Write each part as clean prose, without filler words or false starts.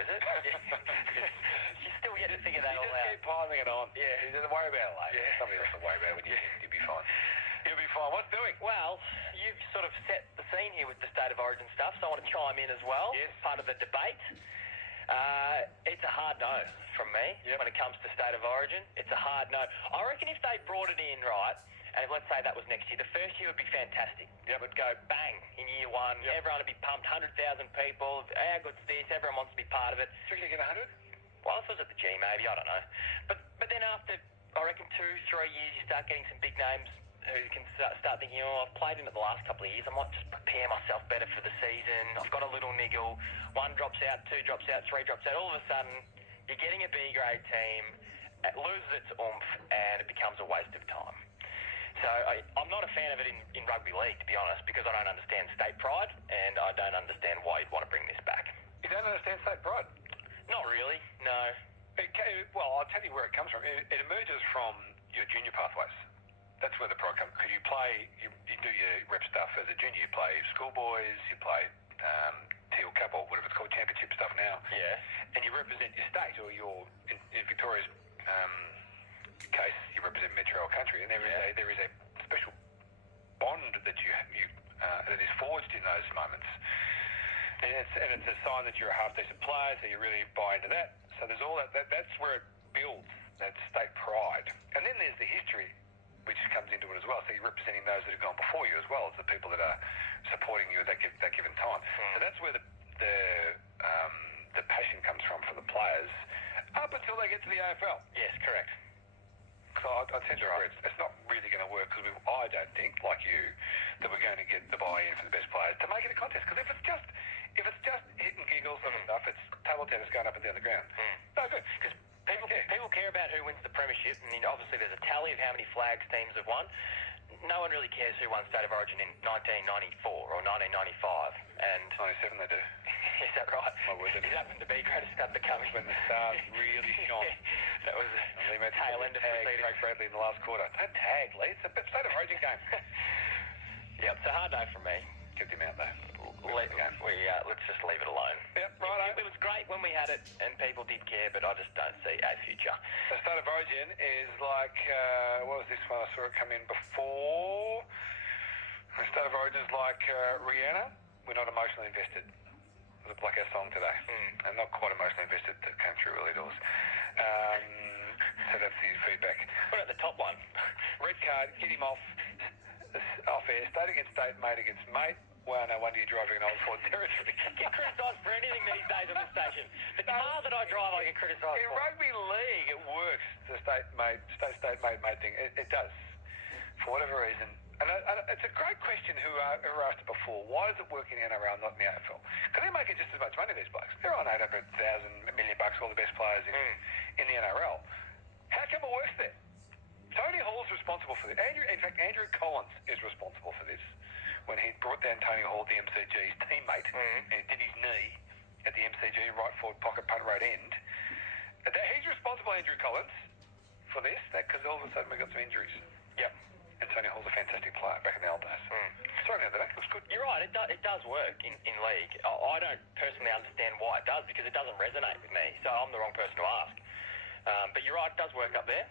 is it? She's still yet to figure that all out. You just keep piling it on. Yeah. You don't worry about it later. Yeah. Somebody else will worry about it when you'll be fine. You'll be fine. What's doing? Well, you've sort of set the scene here with the State of Origin stuff, so I want to chime in as well. Yes. Part of the debate. It's a hard no from me when it comes to State of Origin. It's a hard no. I reckon if they brought it in, right, and let's say that was next year, the first year would be fantastic. It would go bang in year one. Everyone would be pumped, 100,000 people. How good's this? Everyone wants to be part of it. Do you reckon you get 100? Well, if it was at the G, maybe. I don't know. But then after, I reckon 2-3 years, you start getting some big names who can start thinking, oh, I've played in it the last couple of years. I might just prepare myself better for the season. I've got a little niggle. 1 drops out, 2 drops out, 3 drops out. All of a sudden, you're getting a B-grade team. It loses its oomph, and it becomes a waste of time. So I'm not a fan of it in rugby league, to be honest, because I don't understand state pride, and I don't understand why you'd want to bring this back. You don't understand state pride? Not really, no. Well, I'll tell you where it comes from. It emerges from your junior pathways. That's where the pride comes, because you do your rep stuff as a junior. You play schoolboys, you play Teal Cup or whatever it's called, championship stuff now. Yeah. And you represent your state, or in Victoria's case, you represent Metro Country, and there is a special bond that that is forged in those moments. And it's a sign that you're a half decent player, so you really buy into that. So there's all that. That's where it builds that state pride. And then there's the history, which comes into it as well. So you're representing those that have gone before you as well as the people that are supporting you at that given time. So that's where the passion comes from for the players up until they get to the AFL. Yes, correct. So I tend to agree. It's not really going to work because I don't think, like you, that we're going to get the buy-in for the best players to make it a contest. Because if it's just hit and giggles and stuff, it's table tennis going up and down the ground. No good. Because People care about who wins the premiership, and obviously there's a tally of how many flags teams have won. No one really cares who won State of Origin in 1994 or 1995. And 97 they do. Is that right? My word, Is that when the B grade started becoming? When the stars really shone. That was and they made tail end of proceedings. Craig Bradley in the last quarter. Don't tag, Lee. It's a State of Origin game. Yeah, it's a hard no from me. Kept him out though. Let's just leave it alone. Yep, right. It was great when we had it and people did care, but I just don't see a future. The State of Origin is like, what was this one? I saw it come in before. The State of Origin is like Rihanna. We're not emotionally invested. It was like our song today. And not quite emotionally invested that came through early doors. So that's the feedback. What about the top one? Red card, hit him off air. State against state, mate against mate. Well, no wonder you're driving an old Ford Territory. Get criticised for anything these days on the station. The car that I drive, I get criticised in for. In rugby league, it works, the state mate thing. It does, for whatever reason. And it's a great question who asked it before. Why does it work in the NRL, not in the AFL? Because they're making just as much money, these blokes. They're on $800,000, $1 million, all the best players in the NRL. How come it works there? Tony Hall's responsible for this. In fact, Andrew Collins is responsible for this. When he brought down Tony Hall, the MCG's teammate, and he did his knee at the MCG right forward pocket punt right end. He's responsible, Andrew Collins, for this, because all of a sudden we got some injuries. Yep. And Tony Hall's a fantastic player back in the old days. Sorry about that, looks good. You're right, it does work in league. I don't personally understand why it does, because it doesn't resonate with me, so I'm the wrong person to ask. But you're right, it does work up there.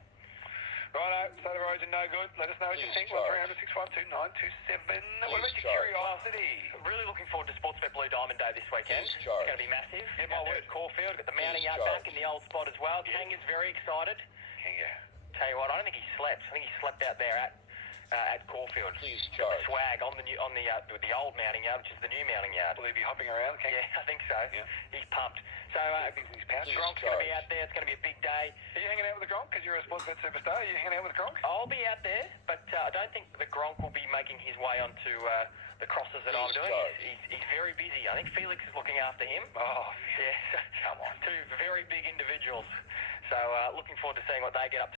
Righto, State of Origin, no good. Let us know what you think. 1300 652 927. What about your curiosity? Really looking forward to Sportsbet Blue Diamond Day this weekend. It's going to be massive. Yeah, my word. Caulfield, got the mounting yard back in the old spot as well. Kanga's very excited. Kanga. Tell you what, I don't think he slept. I think he slept out there at Caulfield. Please got the swag on the old mounting yard, which is the new mounting yard. Will he be hopping around? Yeah, I think so. Yeah. He's pumped. So Gronk's going to be out there. It's going to be a big day. Are you hanging out with the Gronk because you're a Sportsbet superstar? Are you hanging out with the Gronk? I'll be out there, but I don't think the Gronk will be making his way onto the crosses that I'm doing. He's very busy. I think Felix is looking after him. Oh, yeah. Come on. 2 very big individuals. So looking forward to seeing what they get up to.